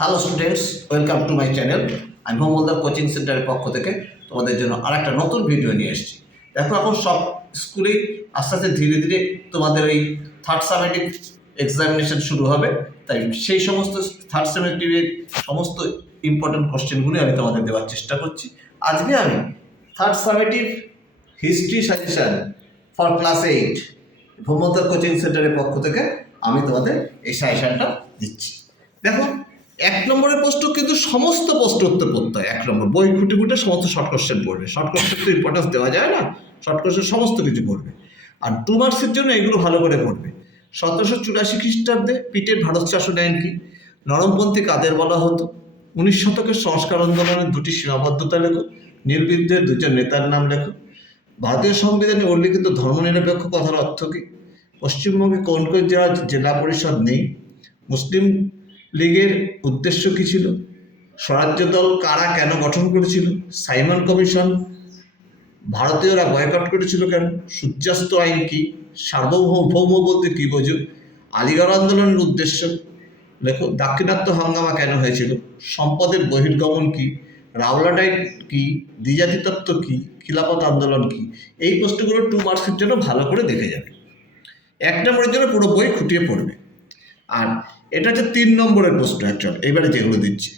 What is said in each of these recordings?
Hello students, welcome to my channel. আমি Mohammad coaching সেন্টারের পক্ষ থেকে তোমাদের জন্য আরেকটা নতুন ভিডিও নিয়ে এসেছি। দেখো, এখন সব স্কুলেই আস্তে আস্তে ধীরে ধীরে তোমাদের ওই থার্ড সামেটিভ এক্সামিনেশন শুরু হবে। তাই সেই সমস্ত থার্ড সামেটিভের সমস্ত ইম্পর্টেন্ট কোশ্চেনগুলি আমি তোমাদের দেওয়ার চেষ্টা করছি। আজকে আমি third summative history suggestion for class 8 Mohammad coaching সেন্টারের পক্ষ থেকে আমি তোমাদের এই সাজেশনটা দিচ্ছি। দেখো, 1 নম্বরের প্রশ্ন কিন্তু সমস্ত প্রশ্ন উত্তর পড়তে হয়। 1 নম্বর বই খুঁটে খুঁটে সমস্ত শর্ট কোশ্চেন পড়বে। শর্ট কোশ্চেন তো ইম্পর্টেন্স দেওয়া যায় না, শর্ট কোশ্চেন সমস্ত কিছু পড়বে। আর 2 মার্কসের জন্য এগুলো ভালো করে পড়বে। 1784 খ্রিস্টাব্দে পিটের ভারত শাসন আইন কি? নরমপন্থী কাদের বলা হতো? 19 শতকের সংস্কার আন্দোলনের দুটি সীমাবদ্ধতা লেখো। নির্বিদ্রোহের দুজন নেতার নাম লেখো। ভারতীয় সংবিধানে উল্লিখিত ধর্মনিরপেক্ষ কথার অর্থ কী? পশ্চিমবঙ্গে কোন কোন জেলা পরিষদ নেই? মুসলিম লীগের উদ্দেশ্য কী ছিল? স্বরাজ্য দল কারা কেন গঠন করেছিল? সাইমন কমিশন ভারতীয়রা বয়কট করেছিল কেন? সূর্যাস্ত আইন কি? সার্বভৌম বলতে কী বোঝো? আলিগড় আন্দোলনের উদ্দেশ্য লেখো। দাক্ষিণাত্য হাঙ্গামা কেন হয়েছিল? সম্পদের বহির্গমন কি? রাওলাট কি? দ্বিজাতি তত্ত্ব কি? খিলাফত আন্দোলন কি? এই প্রশ্নগুলো 2 মার্কসের জন্য ভালো করে দেখে যাবে। 1 নম্বরের জন্য পুরো বই খুঁটিয়ে পড়বে। আর এটা হচ্ছে 3 নম্বরের প্রশ্ন। অ্যাকচুয়ালি এবারে যেগুলো দিচ্ছি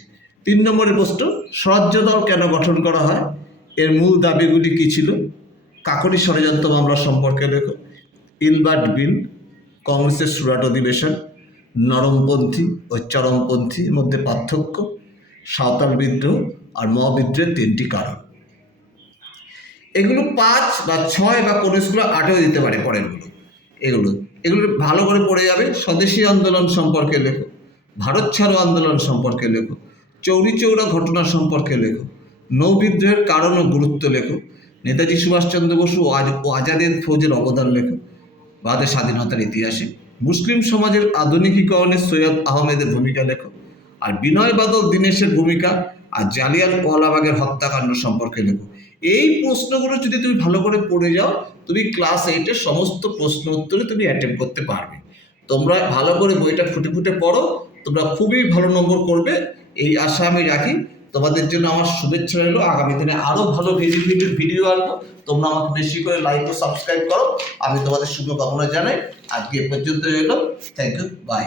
3 নম্বরের প্রশ্ন, স্বরাজ্য দল কেন গঠন করা হয়? এর মূল দাবিগুলি কী ছিল? কাকরি ষড়যন্ত্র মামলা সম্পর্কে লেখো। ইলবার্ট বিল, কংগ্রেসের সুরাট অধিবেশন, নরমপন্থী ও চরমপন্থীর মধ্যে পার্থক্য, সাঁওতাল বিদ্রোহ আর মহাবিদ্রোহের 3টি কারণ। এগুলো 5 বা 6 বা কোনো স্কুলে 8ও দিতে পারে পরেরগুলো। এগুলো ভালো করে পড়ে যাবে। স্বদেশী আন্দোলন সম্পর্কে লেখো। ভারত ছাড়ো আন্দোলন সম্পর্কে লেখো। চৌরি চৌরা ঘটনা সম্পর্কে লেখো। নৌ বিদ্রোহের কারণ ও গুরুত্ব লেখো। নেতাজি সুভাষচন্দ্র বসু ও আজাদের ফৌজের অবদান লেখো ভারতের স্বাধীনতার ইতিহাসে। মুসলিম সমাজের আধুনিকীকরণে সৈয়দ আহমেদের ভূমিকা লেখো। আর বিনয় বাদল দীনেশের ভূমিকা আর জালিয়ানওয়ালাবাগের হত্যাকাণ্ড সম্পর্কে লেখো। এই প্রশ্নগুলো যদি তুমি ভালো করে পড়ে যাও, তুমি ক্লাস 8-এর সমস্ত প্রশ্ন উত্তরে তুমি অ্যাটেম্প করতে পারবে। তোমরা ভালো করে বইটা ফুটে ফুটে পড়ো, তোমরা খুবই ভালো নম্বর করবে এই আশা আমি রাখি। তোমাদের জন্য আমার শুভেচ্ছা রইল। আগামী দিনে আরও ভালো ভিডিও আসবো। তোমরা আমাকে বেশি করে লাইক ও সাবস্ক্রাইব করো। আমি তোমাদের শুভকামনা জানাই। আজকে এ পর্যন্ত রইল। Thank you, by.